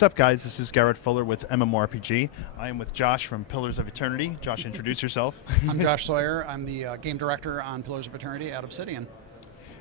What's up, guys? This is Garrett Fuller with MMORPG. I am with Josh from Pillars of Eternity. Josh, introduce yourself. I'm Josh Sawyer. I'm the game director on Pillars of Eternity at Obsidian.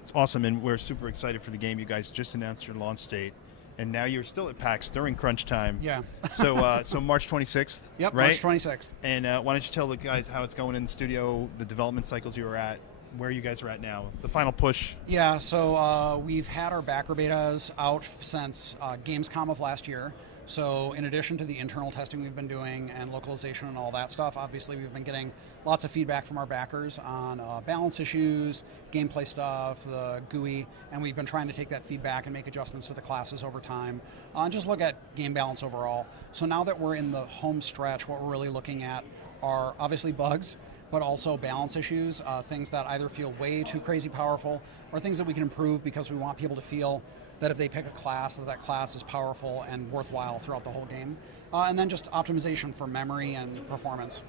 It's awesome, and we're super excited for the game. You guys just announced your launch date, and now you're still at PAX during crunch time. Yeah. So, so March 26th. Yep, right? March 26th. And why don't you tell the guys how it's going in the studio, the development cycles you were at, where you guys are at now, the final push. Yeah, so we've had our backer betas out since Gamescom of last year. So in addition to the internal testing we've been doing and localization and all that stuff, obviously we've been getting lots of feedback from our backers on balance issues, gameplay stuff, the GUI, and we've been trying to take that feedback and make adjustments to the classes over time and just look at game balance overall. So now that we're in the home stretch, what we're really looking at are obviously bugs, but also balance issues, things that either feel way too crazy powerful or things that we can improve because we want people to feel that if they pick a class, that class is powerful and worthwhile throughout the whole game. And then just optimization for memory and performance.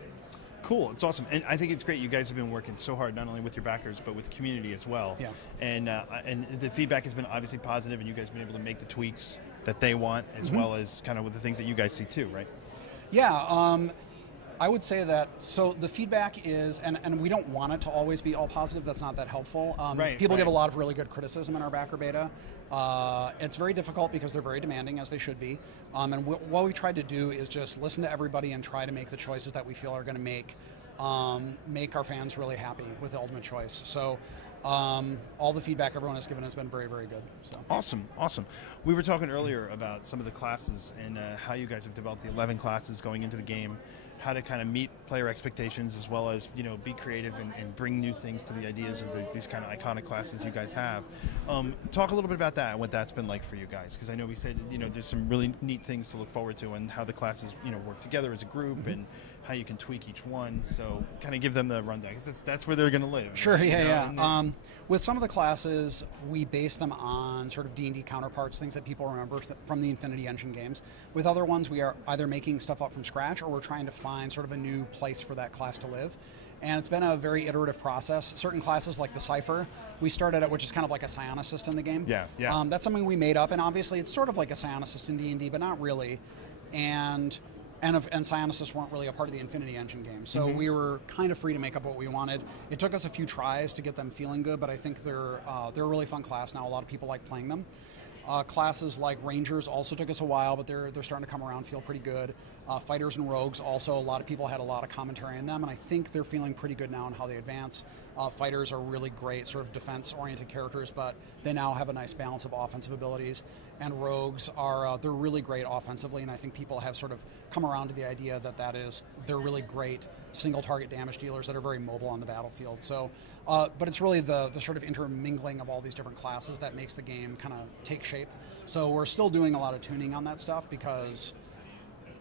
Cool, it's awesome, and I think it's great. You guys have been working so hard, not only with your backers, but with the community as well. Yeah. And the feedback has been obviously positive, and you guys have been able to make the tweaks that they want, as well as kind of with the things that you guys see too, right? Yeah. I would say that, so the feedback is, and we don't want it to always be all positive, that's not that helpful. People give a lot of really good criticism in our backer beta. It's very difficult because they're very demanding, as they should be. And what we tried to do is just listen to everybody and try to make the choices that we feel are going to make our fans really happy with the ultimate choice. So all the feedback everyone has given has been very, very good. So. Awesome, awesome. We were talking earlier about some of the classes and how you guys have developed the 11 classes going into the game, how to kind of meet player expectations as well as, you know, be creative and bring new things to the ideas of these kind of iconic classes you guys have. Talk a little bit about that and what that's been like for you guys, because I know we said, you know, there's some really neat things to look forward to and how the classes, you know, work together as a group and how you can tweak each one. So kind of give them the rundown, because that's where they're going to live. Sure, right? yeah. With some of the classes, we base them on sort of D&D counterparts, things that people remember from the Infinity Engine games. With other ones, we are either making stuff up from scratch or we're trying to find sort of a new place for that class to live. And it's been a very iterative process. Certain classes like the Cypher, we started at, which is kind of like a psionicist in the game. Yeah, yeah. That's something we made up, and obviously it's sort of like a psionicist in D&D, but not really. And psionicists weren't really a part of the Infinity Engine game. So we were kind of free to make up what we wanted. It took us a few tries to get them feeling good, but I think they're a really fun class now. A lot of people like playing them. Classes like Rangers also took us a while, but they're starting to come around, feel pretty good. Fighters and Rogues also, a lot of people had a lot of commentary on them, and I think they're feeling pretty good now in how they advance. Fighters are really great, sort of defense-oriented characters, but they now have a nice balance of offensive abilities. And Rogues are, they're really great offensively, and I think people have sort of come around to the idea that they're really great single-target damage dealers that are very mobile on the battlefield. So, but it's really the sort of intermingling of all these different classes that makes the game kind of take shape. So we're still doing a lot of tuning on that stuff, because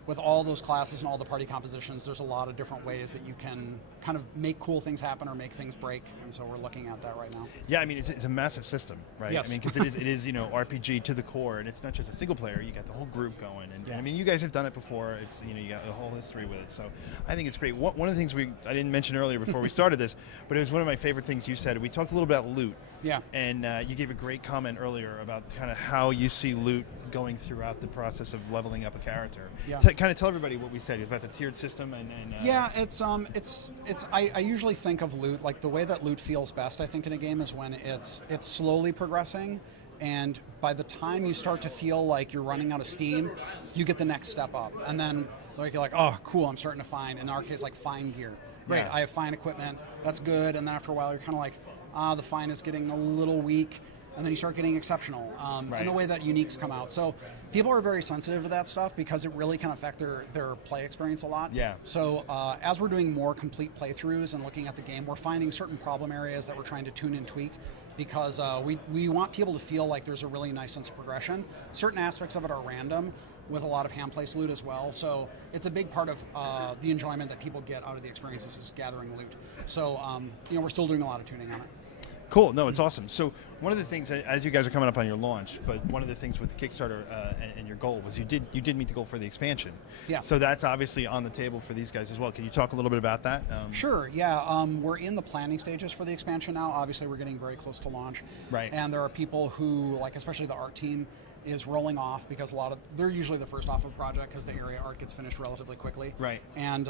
with all those classes and all the party compositions, there's a lot of different ways that you can kind of make cool things happen or make things break, and so we're looking at that right now. Yeah, I mean, it's a massive system, right? Yes. I mean, because it is, you know, RPG to the core, and it's not just a single player. You got the whole group going, and I mean, you guys have done it before. It's, you know, you got a whole history with it, so I think it's great. One of the things I didn't mention earlier before we started this, but it was one of my favorite things you said. We talked a little bit about loot. Yeah. And you gave a great comment earlier about kind of how you see loot going throughout the process of leveling up a character. Yeah. Kind of tell everybody what we said about the tiered system and yeah, I usually think of loot like the way that loot feels best, I think, in a game is when it's slowly progressing, and by the time you start to feel like you're running out of steam, you get the next step up, and then like you're like, oh cool, I'm starting to find, in our case, like fine gear. Great, yeah. I have fine equipment, that's good, and then after a while you're kind of like, the fine is getting a little weak, and then you start getting exceptional, in the way that uniques come out. So people are very sensitive to that stuff because it really can affect their play experience a lot. Yeah. So as we're doing more complete playthroughs and looking at the game, we're finding certain problem areas that we're trying to tune and tweak, because we want people to feel like there's a really nice sense of progression. Certain aspects of it are random, with a lot of hand-placed loot as well. So it's a big part of the enjoyment that people get out of the experiences is gathering loot. So you know, we're still doing a lot of tuning on it. Cool. No, it's awesome. So one of the things, as you guys are coming up on your launch, but one of the things with the Kickstarter and your goal was you did meet the goal for the expansion. Yeah. So that's obviously on the table for these guys as well. Can you talk a little bit about that? Sure. Yeah. We're in the planning stages for the expansion now. Obviously, we're getting very close to launch. Right. And there are people who, like, especially the art team, is rolling off because they're usually the first off of a project because the area art gets finished relatively quickly. Right. And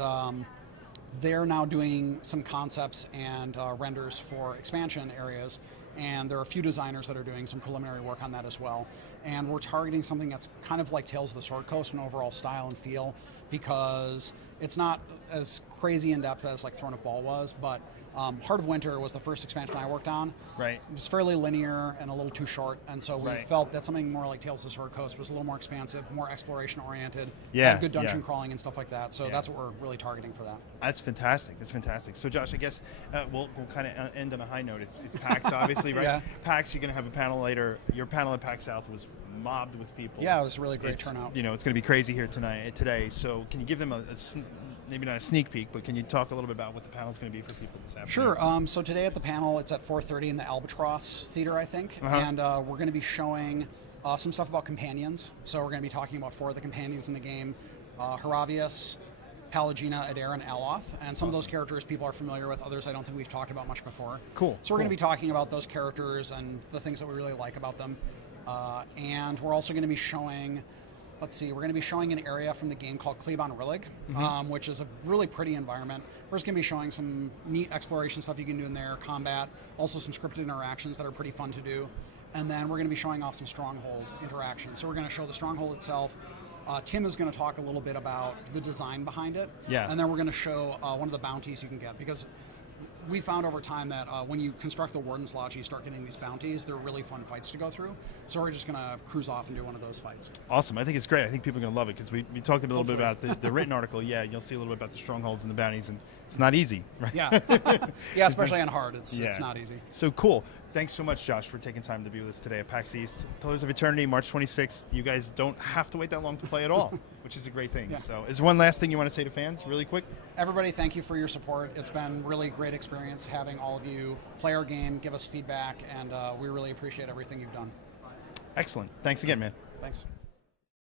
they're now doing some concepts and renders for expansion areas, and there are a few designers that are doing some preliminary work on that as well. And we're targeting something that's kind of like Tales of the Sword Coast in overall style and feel, because it's not as crazy in depth as like Throne of Ball was, but Heart of Winter was the first expansion I worked on. Right. It was fairly linear and a little too short, and so we felt that something more like Tales of the Sword Coast was a little more expansive, more exploration oriented, had good dungeon crawling and stuff like that. So that's what we're really targeting for that. That's fantastic. That's fantastic. So Josh, I guess we'll kind of end on a high note. It's PAX, obviously, right? Yeah. PAX, you're going to have a panel later. Your panel at PAX South was mobbed with people. Yeah, it was a really great turnout. You know, it's going to be crazy here today. So can you give them maybe not a sneak peek, but can you talk a little bit about what the panel is going to be for people this afternoon? Sure. So today at the panel, it's at 4:30 in the Albatross Theater, I think, and we're going to be showing some stuff about companions. So we're going to be talking about 4 of the companions in the game: Haravius, Pallegina, Adair, and Aloth. And some of those characters people are familiar with. Others I don't think we've talked about much before. Cool. So we're going to be talking about those characters and the things that we really like about them. And we're also going to be showing. Let's see, we're going to be showing an area from the game called Klebon Rillig, which is a really pretty environment. We're just going to be showing some neat exploration stuff you can do in there, combat, also some scripted interactions that are pretty fun to do. And then we're going to be showing off some Stronghold interactions. So we're going to show the Stronghold itself. Tim is going to talk a little bit about the design behind it. Yeah. And then we're going to show one of the bounties you can get, because we found over time that when you construct the Warden's Lodge, you start getting these bounties. They're really fun fights to go through. So we're just going to cruise off and do one of those fights. Awesome. I think it's great. I think people are going to love it, because we talked a little bit about the written article. Yeah, you'll see a little bit about the strongholds and the bounties, and it's not easy, right? Yeah. Yeah, especially on hard. It's not easy. So cool. Thanks so much, Josh, for taking time to be with us today at PAX East. Pillars of Eternity, March 26th. You guys don't have to wait that long to play at all, which is a great thing. Yeah. So is there one last thing you want to say to fans, really quick? Everybody, thank you for your support. It's been really great experience having all of you play our game, give us feedback, and we really appreciate everything you've done. Excellent. Thanks again, man. Thanks.